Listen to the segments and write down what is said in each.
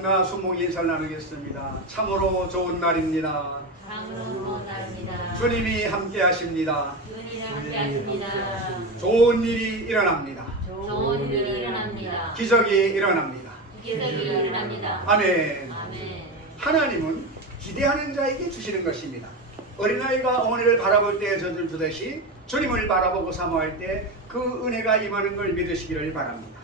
만나 수목 인사를 나누겠습니다. 참으로 좋은 날입니다. 참으로 좋은 날입니다. 주님이 함께 하십니다. 주님이 함께 하십니다. 좋은 일이 일어납니다. 좋은 일이 일어납니다. 기적이 일어납니다. 기적이 일어납니다. 아멘. 아멘. 하나님은 기대하는 자에게 주시는 것입니다. 어린아이가 어머니를 바라볼 때 젖을 주듯이 주님을 바라보고 사모할 때 그 은혜가 임하는 걸 믿으시기를 바랍니다.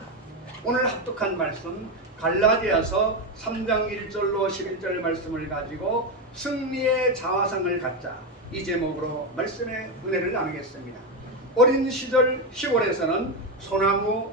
오늘 합독한 말씀 갈라디아서 3장 1절로 11절 말씀을 가지고 승리의 자화상을 갖자, 이 제목으로 말씀의 은혜를 나누겠습니다. 어린 시절 시골에서는 소나무,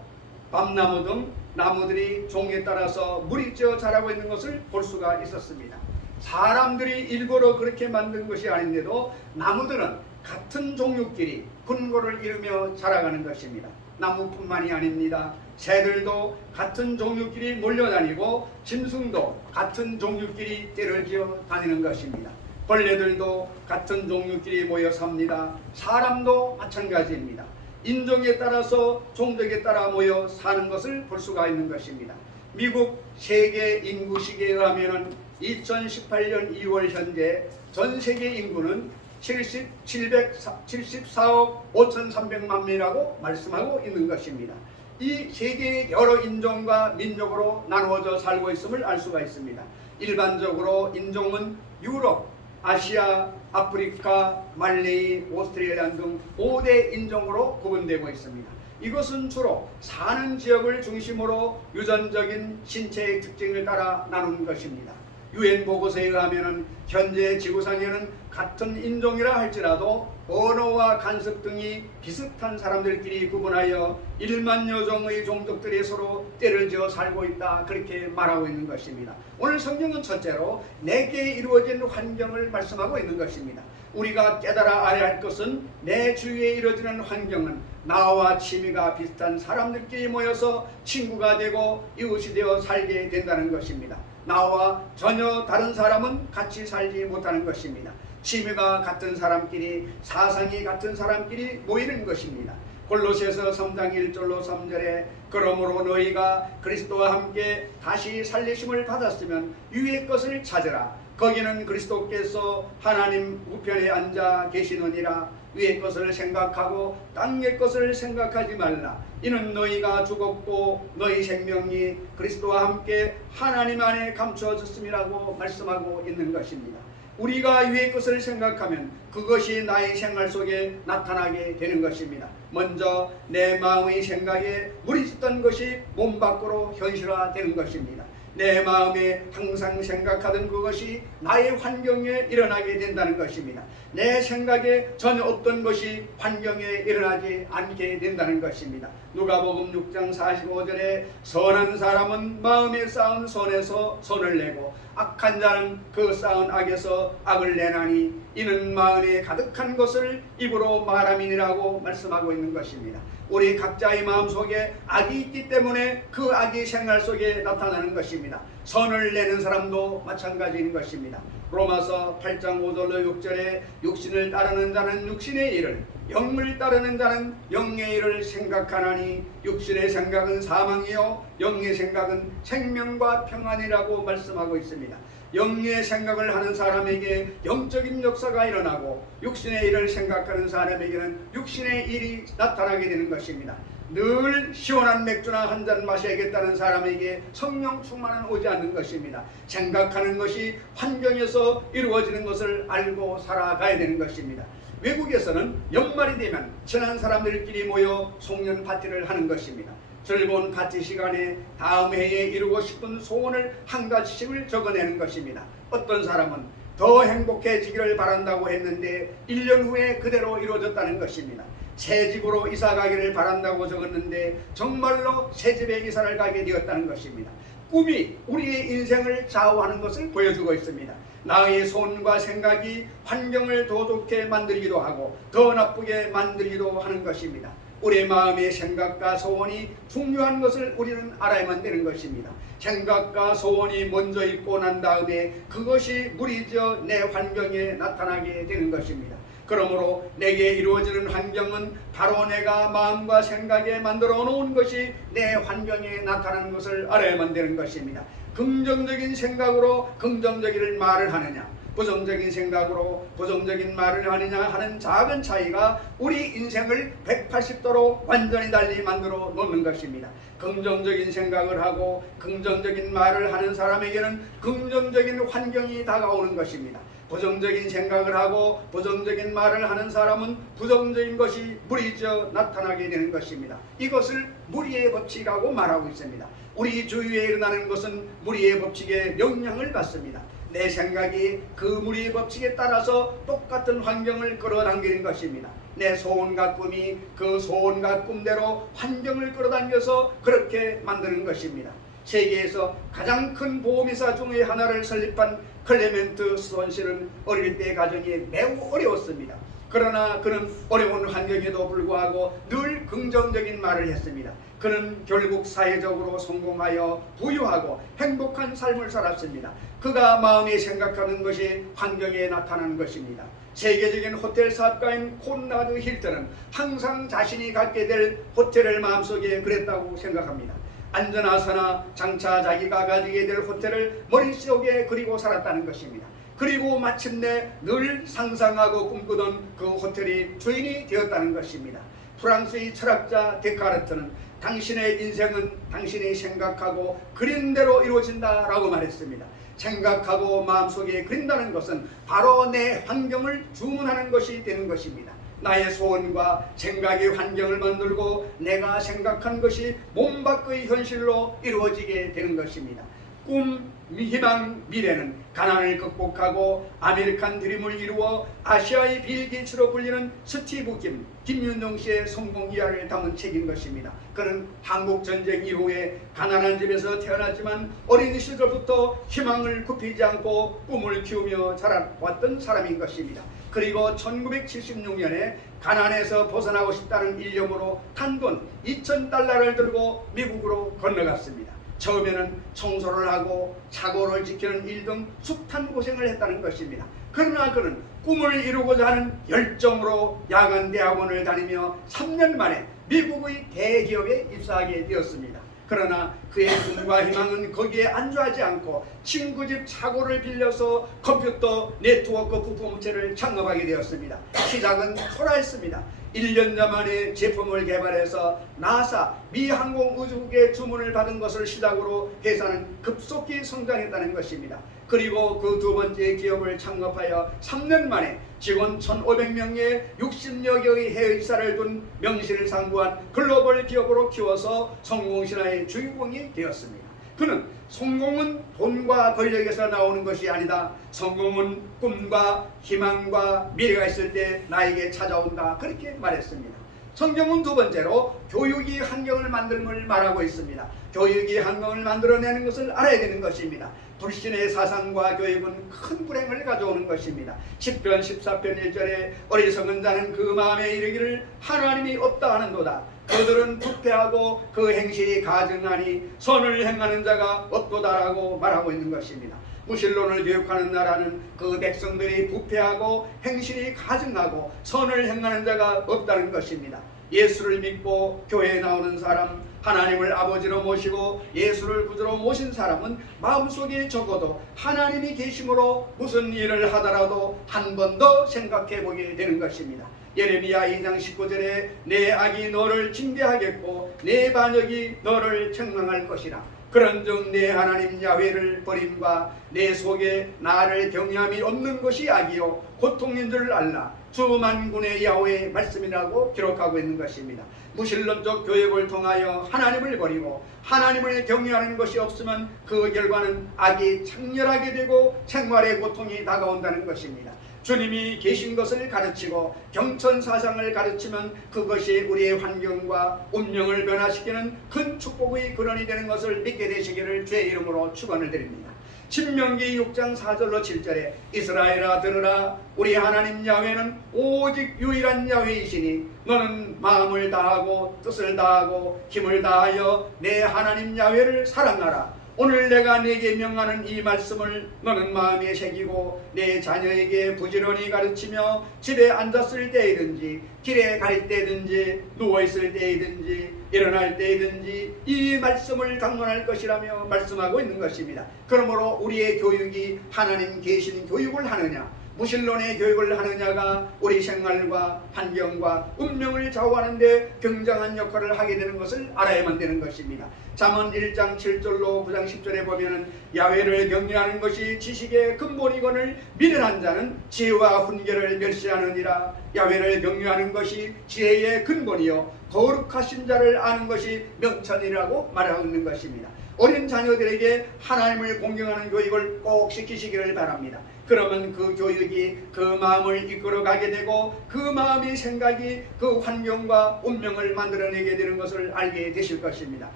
밤나무 등 나무들이 종에 따라서 물이 쪄 자라고 있는 것을 볼 수가 있었습니다. 사람들이 일부러 그렇게 만든 것이 아닌데도 나무들은 같은 종류끼리 분고를 이루며 자라가는 것입니다. 나무뿐만이 아닙니다. 새들도 같은 종류끼리 몰려다니고 짐승도 같은 종류끼리 떼를 지어 다니는 것입니다. 벌레들도 같은 종류끼리 모여 삽니다. 사람도 마찬가지입니다. 인종에 따라서 종족에 따라 모여 사는 것을 볼 수가 있는 것입니다. 미국 세계 인구식에 의하면 2018년 2월 현재 전 세계 인구는 774억 5,300만 명이라고 말씀하고 있는 것입니다. 이 세계의 여러 인종과 민족으로 나누어져 살고 있음을 알 수가 있습니다. 일반적으로 인종은 유럽, 아시아, 아프리카, 말레이, 오스트레일리아 등 5대 인종으로 구분되고 있습니다. 이것은 주로 사는 지역을 중심으로 유전적인 신체의 특징을 따라 나누는 것입니다. 유엔 보고서에 의하면 현재 지구상에는 같은 인종이라 할지라도 언어와 간섭 등이 비슷한 사람들끼리 구분하여 1만여 종의 종족들이 서로 때를 지어 살고 있다, 그렇게 말하고 있는 것입니다. 오늘 성경은 첫째로 내게 이루어진 환경을 말씀하고 있는 것입니다. 우리가 깨달아 알아야 할 것은 내 주위에 이루어지는 환경은 나와 취미가 비슷한 사람들끼리 모여서 친구가 되고 이웃이 되어 살게 된다는 것입니다. 나와 전혀 다른 사람은 같이 살지 못하는 것입니다. 취미가 같은 사람끼리, 사상이 같은 사람끼리 모이는 것입니다. 골로새서 3장 1절로 3절에 그러므로 너희가 그리스도와 함께 다시 살리심을 받았으면 위의 것을 찾으라. 거기는 그리스도께서 하나님 우편에 앉아 계시느니라. 위의 것을 생각하고 땅의 것을 생각하지 말라. 이는 너희가 죽었고 너희 생명이 그리스도와 함께 하나님 안에 감추어졌음이라고 말씀하고 있는 것입니다. 우리가 위의 것을 생각하면 그것이 나의 생활 속에 나타나게 되는 것입니다. 먼저 내 마음의 생각에 물이 찢던 것이 몸 밖으로 현실화되는 것입니다. 내 마음에 항상 생각하던 그것이 나의 환경에 일어나게 된다는 것입니다. 내 생각에 전혀 없던 것이 환경에 일어나지 않게 된다는 것입니다. 누가복음 6장 45절에 선한 사람은 마음에 쌓은 선에서 선을 내고 악한 자는 그 쌓은 악에서 악을 내나니 이는 마음에 가득한 것을 입으로 말함이니라고 말씀하고 있는 것입니다. 우리 각자의 마음속에 악이 있기 때문에 그 악이 생활 속에 나타나는 것입니다. 선을 내는 사람도 마찬가지인 것입니다. 로마서 8장 5절로 6절에 육신을 따르는 자는 육신의 일을, 영을 따르는 자는 영의 일을 생각하나니 육신의 생각은 사망이요 영의 생각은 생명과 평안이라고 말씀하고 있습니다. 영의 생각을 하는 사람에게 영적인 역사가 일어나고 육신의 일을 생각하는 사람에게는 육신의 일이 나타나게 되는 것입니다. 늘 시원한 맥주나 한 잔 마셔야겠다는 사람에게 성령 충만은 오지 않는 것입니다. 생각하는 것이 환경에서 이루어지는 것을 알고 살아가야 되는 것입니다. 외국에서는 연말이 되면 친한 사람들끼리 모여 송년 파티를 하는 것입니다. 즐거운 파티 시간에 다음 해에 이루고 싶은 소원을 한 가지씩을 적어내는 것입니다. 어떤 사람은 더 행복해지기를 바란다고 했는데 1년 후에 그대로 이루어졌다는 것입니다. 새 집으로 이사 가기를 바란다고 적었는데 정말로 새 집에 이사를 가게 되었다는 것입니다. 꿈이 우리의 인생을 좌우하는 것을 보여주고 있습니다. 나의 손과 생각이 환경을 더 좋게 만들기도 하고 더 나쁘게 만들기도 하는 것입니다. 우리의 마음의 생각과 소원이 중요한 것을 우리는 알아야만 되는 것입니다. 생각과 소원이 먼저 있고 난 다음에 그것이 무리지어 내 환경에 나타나게 되는 것입니다. 그러므로 내게 이루어지는 환경은 바로 내가 마음과 생각에 만들어 놓은 것이 내 환경에 나타나는 것을 알아야만 되는 것입니다. 긍정적인 생각으로 긍정적인 말을 하느냐, 부정적인 생각으로 부정적인 말을 하느냐 하는 작은 차이가 우리 인생을 180도로 완전히 달리 만들어 놓는 것입니다. 긍정적인 생각을 하고 긍정적인 말을 하는 사람에게는 긍정적인 환경이 다가오는 것입니다. 부정적인 생각을 하고 부정적인 말을 하는 사람은 부정적인 것이 무리져 나타나게 되는 것입니다. 이것을 무리의 법칙이라고 말하고 있습니다. 우리 주위에 일어나는 것은 무리의 법칙에 영향을 받습니다. 내 생각이 그 무리의 법칙에 따라서 똑같은 환경을 끌어당기는 것입니다. 내 소원과 꿈이 그 소원과 꿈대로 환경을 끌어당겨서 그렇게 만드는 것입니다. 세계에서 가장 큰 보험회사 중의 하나를 설립한 클레멘트 스톤실은 어릴 때 가정이 매우 어려웠습니다. 그러나 그는 어려운 환경에도 불구하고 늘 긍정적인 말을 했습니다. 그는 결국 사회적으로 성공하여 부유하고 행복한 삶을 살았습니다. 그가 마음에 생각하는 것이 환경에 나타나는 것입니다. 세계적인 호텔 사업가인 콘라드 힐튼은 항상 자신이 갖게 될 호텔을 마음속에 그렸다고 생각합니다. 안전하서나 장차 자기가 가지게 될 호텔을 머릿속에 그리고 살았다는 것입니다. 그리고 마침내 늘 상상하고 꿈꾸던 그 호텔이 주인이 되었다는 것입니다. 프랑스의 철학자 데카르트는 당신의 인생은 당신이 생각하고 그린 대로 이루어진다라고 말했습니다. 생각하고 마음속에 그린다는 것은 바로 내 환경을 주문하는 것이 되는 것입니다. 나의 소원과 생각의 환경을 만들고 내가 생각한 것이 몸 밖의 현실로 이루어지게 되는 것입니다. 꿈, 희망, 미래는 가난을 극복하고 아메리칸 드림을 이루어 아시아의 빌 게이츠로 불리는 스티브 김윤종 씨의 성공 이야기를 담은 책인 것입니다. 그는 한국 전쟁 이후에 가난한 집에서 태어났지만 어린 시절부터 희망을 굽히지 않고 꿈을 키우며 자라왔던 사람인 것입니다. 그리고 1976년에 가난에서 벗어나고 싶다는 일념으로 단돈 2,000달러를 들고 미국으로 건너갔습니다. 처음에는 청소를 하고 차고를 지키는 일 등 숱한 고생을 했다는 것입니다. 그러나 그는 꿈을 이루고자 하는 열정으로 야간 대학원을 다니며 3년 만에 미국의 대기업에 입사하게 되었습니다. 그러나 그의 꿈과 희망은 거기에 안주하지 않고 친구 집 차고를 빌려서 컴퓨터 네트워크 부품체를 창업하게 되었습니다. 시작은 초라했습니다. 1년 만에 제품을 개발해서 나사 미 항공우주국의 주문을 받은 것을 시작으로 회사는 급속히 성장했다는 것입니다. 그리고 그 두 번째 기업을 창업하여 3년 만에 직원 1,500명의 60여 개의 해외이사를 둔 명실상부한 글로벌 기업으로 키워서 성공신화의 주인공이 되었습니다. 그는 성공은 돈과 권력에서 나오는 것이 아니다. 성공은 꿈과 희망과 미래가 있을 때 나에게 찾아온다. 그렇게 말했습니다. 성경은 두 번째로 교육이 환경을 만드는 걸 말하고 있습니다. 교육이 환경을 만들어내는 것을 알아야 되는 것입니다. 불신의 사상과 교육은 큰 불행을 가져오는 것입니다. 10편 14편 1절에 어리석은 자는 그 마음에 이르기를 하나님이 없다 하는도다. 그들은 부패하고 그 행실이 가증하니 선을 행하는 자가 없도다라고 말하고 있는 것입니다. 무신론을 교육하는 나라는 그 백성들이 부패하고 행실이 가증하고 선을 행하는 자가 없다는 것입니다. 예수를 믿고 교회에 나오는 사람, 하나님을 아버지로 모시고 예수를 구주로 모신 사람은 마음속에 적어도 하나님이 계심으로 무슨 일을 하더라도 한 번 더 생각해 보게 되는 것입니다. 예레미야 2장 19절에 내 악이 너를 징계하겠고 내 반역이 너를 책망할 것이라. 그런즉 내 하나님 야훼를 버림과 내 속에 나를 경외함이 없는 것이 악이요 고통인 줄 알라. 주 만군의 야훼의 말씀이라고 기록하고 있는 것입니다. 무신론적 교육을 통하여 하나님을 버리고 하나님을 경외하는 것이 없으면 그 결과는 악이 창렬하게 되고 생활의 고통이 다가온다는 것입니다. 주님이 계신 것을 가르치고 경천사상을 가르치면 그것이 우리의 환경과 운명을 변화시키는 큰 축복의 근원이 되는 것을 믿게 되시기를 주의 이름으로 축원을 드립니다. 신명기 6장 4절로 7절에 이스라엘아 들으라. 우리 하나님 야훼는 오직 유일한 야훼이시니 너는 마음을 다하고 뜻을 다하고 힘을 다하여 내 하나님 야훼를 사랑하라. 오늘 내가 네게 명하는 이 말씀을 너는 마음에 새기고 내 자녀에게 부지런히 가르치며 집에 앉았을 때이든지 길에 갈 때든지 누워있을 때이든지 일어날 때이든지 이 말씀을 강론할 것이라며 말씀하고 있는 것입니다. 그러므로 우리의 교육이 하나님 계신 교육을 하느냐 무신론의 교육을 하느냐가 우리 생활과 환경과 운명을 좌우하는 데 굉장한 역할을 하게 되는 것을 알아야만 되는 것입니다. 잠언 1장 7절로 9장 10절에 보면 야훼를 경외하는 것이 지식의 근본이거늘 미련한 자는 지혜와 훈계를 멸시하느니라. 야훼를 경외하는 것이 지혜의 근본이요 거룩하신 자를 아는 것이 명천이라고 말하고 있는 것입니다. 어린 자녀들에게 하나님을 공경하는 교육을 꼭 시키시기를 바랍니다. 그러면 그 교육이 그 마음을 이끌어가게 되고 그 마음의 생각이 그 환경과 운명을 만들어내게 되는 것을 알게 되실 것입니다.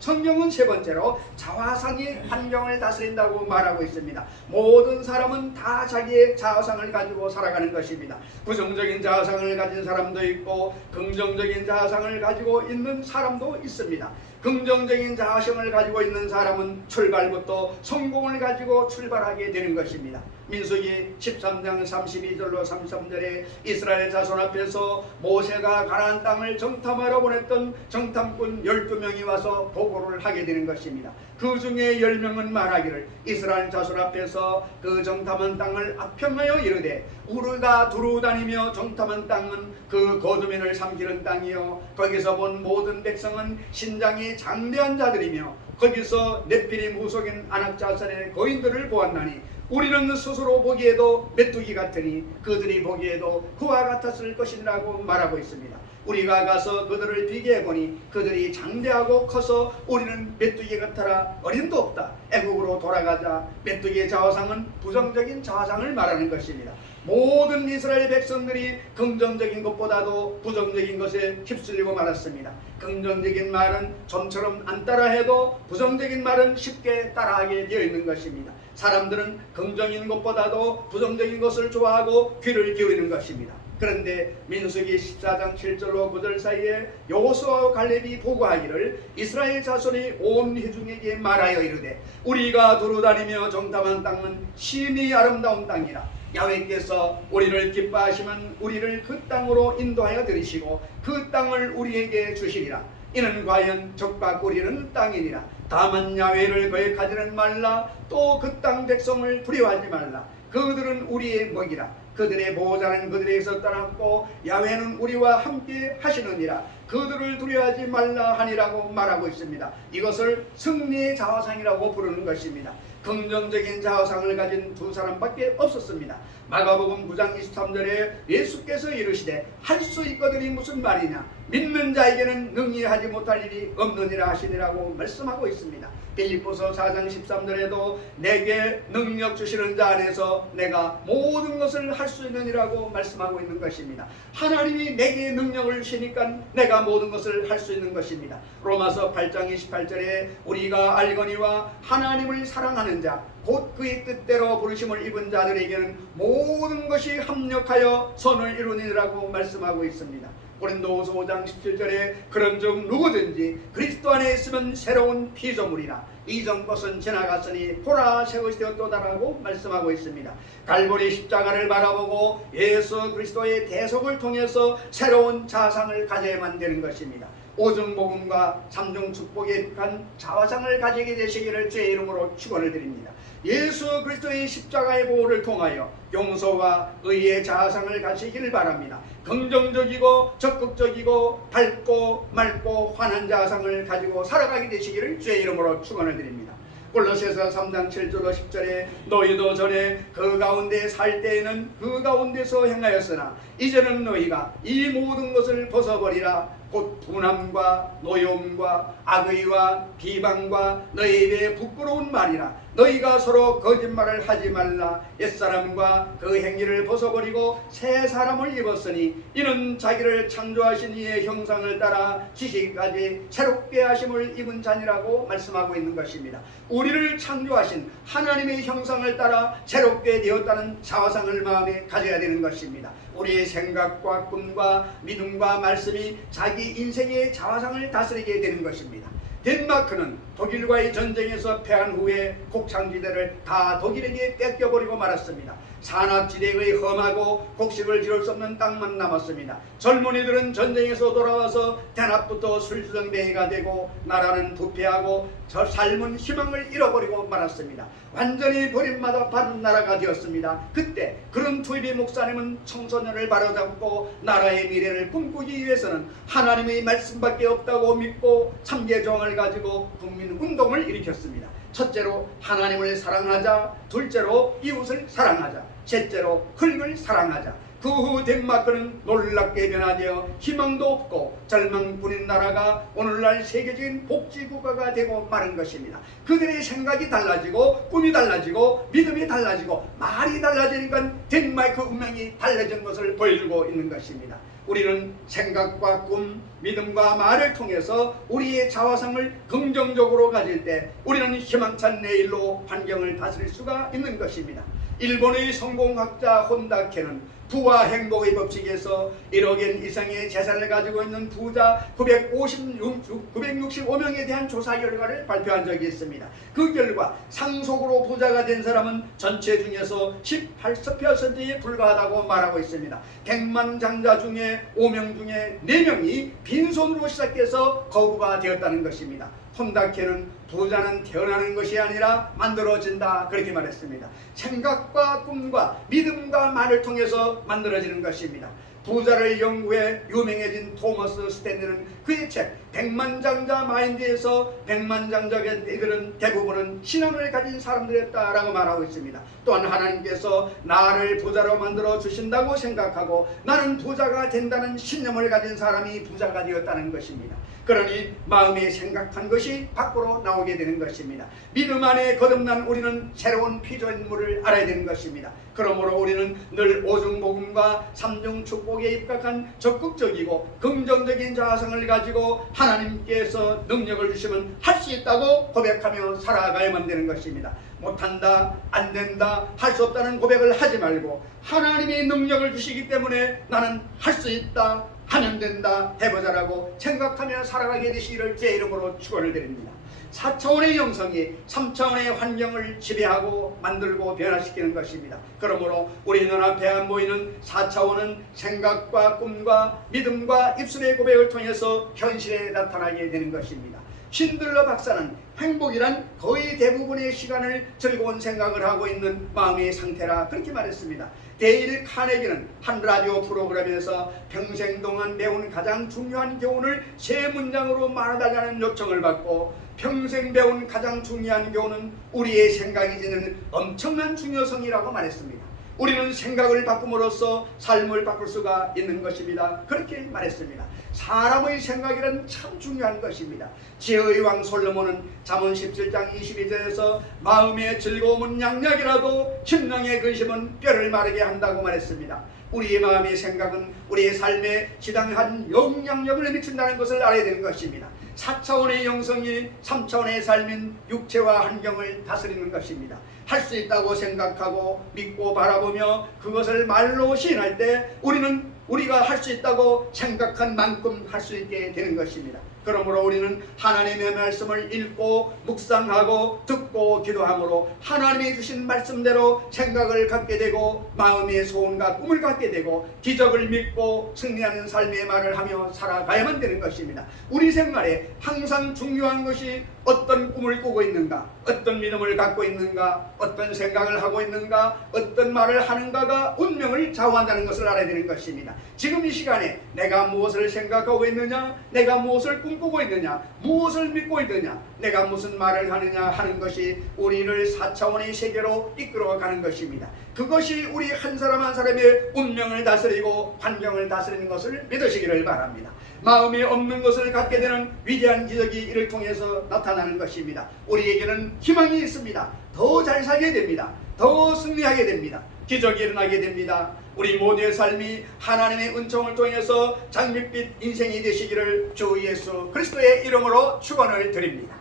성경은 세 번째로 자화상이 환경을 다스린다고 말하고 있습니다. 모든 사람은 다 자기의 자화상을 가지고 살아가는 것입니다. 부정적인 자화상을 가진 사람도 있고 긍정적인 자화상을 가지고 있는 사람도 있습니다. 긍정적인 자아성을 가지고 있는 사람은 출발부터 성공을 가지고 출발하게 되는 것입니다. 민수기 13장 32절로 33절에 이스라엘 자손 앞에서 모세가 가나안 땅을 정탐하러 보냈던 정탐꾼 12명이 와서 보고를 하게 되는 것입니다. 그 중에 10명은 말하기를 이스라엘 자손 앞에서 그 정탐한 땅을 악평하여 이르되 우리가 두루 다니며 정탐한 땅은 그 거두민을 삼키는 땅이요 거기서 본 모든 백성은 신장이 장대한 자들이며 거기서 네피림 후속인 아낙자산의 거인들을 보았나니 우리는 스스로 보기에도 메뚜기 같으니 그들이 보기에도 그와 같았을 것이라고 말하고 있습니다. 우리가 가서 그들을 비교해보니 그들이 장대하고 커서 우리는 메뚜기 같아라 어림도 없다. 애국으로 돌아가자. 메뚜기의 자화상은 부정적인 자화상을 말하는 것입니다. 모든 이스라엘 백성들이 긍정적인 것보다도 부정적인 것에 휩쓸리고 말았습니다. 긍정적인 말은 좀처럼 안 따라해도 부정적인 말은 쉽게 따라하게 되어 있는 것입니다. 사람들은 긍정적인 것보다도 부정적인 것을 좋아하고 귀를 기울이는 것입니다. 그런데 민수기 14장 7절로 9절 사이에 여호수아와 갈렙이 보고하기를 이스라엘 자손이 온 회중에게 말하여 이르되 우리가 두루 다니며 정탐한 땅은 심히 아름다운 땅이라. 야훼께서 우리를 기뻐하시면 우리를 그 땅으로 인도하여 들이시고 그 땅을 우리에게 주시리라. 이는 과연 적과 꿀이는 땅이니라. 다만 야훼를 거역하지는 말라. 또 그 땅 백성을 두려워하지 말라. 그들은 우리의 먹이라. 그들의 보호자는 그들에게서 떠났고 야훼는 우리와 함께 하시느니라. 그들을 두려워하지 말라 하니라고 말하고 있습니다. 이것을 승리의 자화상이라고 부르는 것입니다. 긍정적인 자화상을 가진 두 사람밖에 없었습니다. 마가복음 9장 23절에 예수께서 이르시되 할 수 있거든이 무슨 말이냐 믿는 자에게는 능히 하지 못할 일이 없느니라 하시니라고 말씀하고 있습니다. 빌립보서 4장 13절에도 내게 능력 주시는 자 안에서 내가 모든 것을 할 수 있느니라고 말씀하고 있는 것입니다. 하나님이 내게 능력을 주시니까 내가 모든 것을 할 수 있는 것입니다. 로마서 8장 28절에 우리가 알거니와 하나님을 사랑하는 자 곧 그의 뜻대로 부르심을 입은 자들에게는 모든 것이 합력하여 선을 이루니라고 말씀하고 있습니다. 고린도후서 5장 17절에 그런즉 누구든지 그리스도 안에 있으면 새로운 피조물이라 이전 것은 지나갔으니 보라 새 것이 되었도다라고 말씀하고 있습니다. 갈보리 십자가를 바라보고 예수 그리스도의 대속을 통해서 새로운 자상을 가져야만 되는 것입니다. 오중복음과 삼중 축복에 입한 자화상을 가지게 되시기를 주의 이름으로 축원을 드립니다. 예수 그리스도의 십자가의 보호를 통하여 용서와 의의 자아상을 가지시길 바랍니다. 긍정적이고 적극적이고 밝고 맑고 환한 자아상을 가지고 살아가게 되시기를 주의 이름으로 축원을 드립니다. 골로새서 3장 7절 10절에 너희도 전에 그 가운데 살 때에는 그 가운데서 행하였으나 이제는 너희가 이 모든 것을 벗어버리라. 곧 분함과 노여움과 악의와 비방과 너희 입에 부끄러운 말이라. 너희가 서로 거짓말을 하지 말라. 옛사람과 그 행위를 벗어버리고 새 사람을 입었으니 이는 자기를 창조하신 이의 형상을 따라 지식까지 새롭게 하심을 입은 자니라고 말씀하고 있는 것입니다. 우리를 창조하신 하나님의 형상을 따라 새롭게 되었다는 자화상을 마음에 가져야 되는 것입니다. 우리의 생각과 꿈과 믿음과 말씀이 자기 인생의 자화상을 다스리게 되는 것입니다. 덴마크는 독일과의 전쟁에서 패한 후에 곡창지대를 다 독일에게 뺏겨버리고 말았습니다. 산악지대의 험하고 곡식을 지을 수 없는 땅만 남았습니다. 젊은이들은 전쟁에서 돌아와서 대낮부터 술주정뱅이가 되고 나라는 부패하고 삶은 희망을 잃어버리고 말았습니다. 완전히 버림받은 나라가 되었습니다. 그때 그런 투이비 목사님은 청소년을 바로잡고 나라의 미래를 꿈꾸기 위해서는 하나님의 말씀밖에 없다고 믿고 3개 조항을 가지고 국민운동을 일으켰습니다. 첫째로 하나님을 사랑하자, 둘째로 이웃을 사랑하자, 셋째로 흙을 사랑하자. 그 후 덴마크는 놀랍게 변화되어 희망도 없고 절망뿐인 나라가 오늘날 세계적인 복지국가가 되고 마는 것입니다. 그들의 생각이 달라지고 꿈이 달라지고 믿음이 달라지고 말이 달라지니까 덴마크 운명이 달라진 것을 보여주고 있는 것입니다. 우리는 생각과 꿈, 믿음과 말을 통해서 우리의 자화상을 긍정적으로 가질 때 우리는 희망찬 내일로 환경을 다스릴 수가 있는 것입니다. 일본의 성공학자 혼다케는 부와 행복의 법칙에서 1억엔 이상의 재산을 가지고 있는 부자 965명에 대한 조사 결과를 발표한 적이 있습니다. 그 결과 상속으로 부자가 된 사람은 전체 중에서 18%에 불과하다고 말하고 있습니다. 100만 장자 중에 5명 중에 4명이 빈손으로 시작해서 거부가 되었다는 것입니다. 혼다케는 부자는 태어나는 것이 아니라 만들어진다, 그렇게 말했습니다. 생각과 꿈과 믿음과 말을 통해서 만들어지는 것입니다. 부자를 연구해 유명해진 토머스 스탠리는 그의 책 백만장자 마인드에서 백만장자들은 대부분은 신앙을 가진 사람들이었다라고 말하고 있습니다. 또한 하나님께서 나를 부자로 만들어 주신다고 생각하고 나는 부자가 된다는 신념을 가진 사람이 부자가 되었다는 것입니다. 그러니 마음에 생각한 것이 밖으로 나오게 되는 것입니다. 믿음 안에 거듭난 우리는 새로운 피조인물을 알아야 되는 것입니다. 그러므로 우리는 늘 오중복음과 삼중 축복에 입각한 적극적이고 긍정적인 자아성을 가지고 하나님께서 능력을 주시면 할 수 있다고 고백하며 살아가야만 되는 것입니다. 못한다, 안 된다, 할 수 없다는 고백을 하지 말고 하나님이 능력을 주시기 때문에 나는 할 수 있다, 하면 된다, 해보자라고 생각하며 살아가게 되시기를 제 이름으로 축원을 드립니다. 4차원의 영성이 3차원의 환경을 지배하고 만들고 변화시키는 것입니다. 그러므로 우리 눈앞에 모이는 4차원은 생각과 꿈과 믿음과 입술의 고백을 통해서 현실에 나타나게 되는 것입니다. 신들러 박사는 행복이란 거의 대부분의 시간을 즐거운 생각을 하고 있는 마음의 상태라 그렇게 말했습니다. 데일 카네기는 한 라디오 프로그램에서 평생 동안 배운 가장 중요한 교훈을 3문장으로 말해달라는 요청을 받고 평생 배운 가장 중요한 교훈은 우리의 생각이 지니는 엄청난 중요성이라고 말했습니다. 우리는 생각을 바꿈으로써 삶을 바꿀 수가 있는 것입니다. 그렇게 말했습니다. 사람의 생각이란 참 중요한 것입니다. 지혜의 왕 솔로몬은 잠언 17장 22절에서 마음의 즐거움은 양약이라도 심령의 근심은 뼈를 마르게 한다고 말했습니다. 우리의 마음의 생각은 우리의 삶에 지당한 영향력을 미친다는 것을 알아야 되는 것입니다. 4차원의 영성이 3차원의 삶인 육체와 환경을 다스리는 것입니다. 할 수 있다고 생각하고 믿고 바라보며 그것을 말로 시인할 때 우리가 할 수 있다고 생각한 만큼 할 수 있게 되는 것입니다. 그러므로 우리는 하나님의 말씀을 읽고 묵상하고 듣고 기도함으로 하나님이 주신 말씀대로 생각을 갖게 되고 마음의 소원과 꿈을 갖게 되고 기적을 믿고 승리하는 삶의 말을 하며 살아가야만 되는 것입니다. 우리 생활에 항상 중요한 것이 어떤 꿈을 꾸고 있는가, 어떤 믿음을 갖고 있는가, 어떤 생각을 하고 있는가, 어떤 말을 하는가가 운명을 좌우한다는 것을 알아야 되는 것입니다. 지금 이 시간에 내가 무엇을 생각하고 있느냐, 내가 무엇을 꿈꾸고 있느냐, 무엇을 믿고 있느냐, 내가 무슨 말을 하느냐 하는 것이 우리를 4차원의 세계로 이끌어가는 것입니다. 그것이 우리 한 사람 한 사람의 운명을 다스리고 환경을 다스리는 것을 믿으시기를 바랍니다. 마음에 없는 것을 갖게 되는 위대한 기적이 이를 통해서 나타나는 것입니다. 우리에게는 희망이 있습니다. 더 잘 살게 됩니다. 더 승리하게 됩니다. 기적이 일어나게 됩니다. 우리 모두의 삶이 하나님의 은총을 통해서 장밋빛 인생이 되시기를 주 예수 그리스도의 이름으로 축원을 드립니다.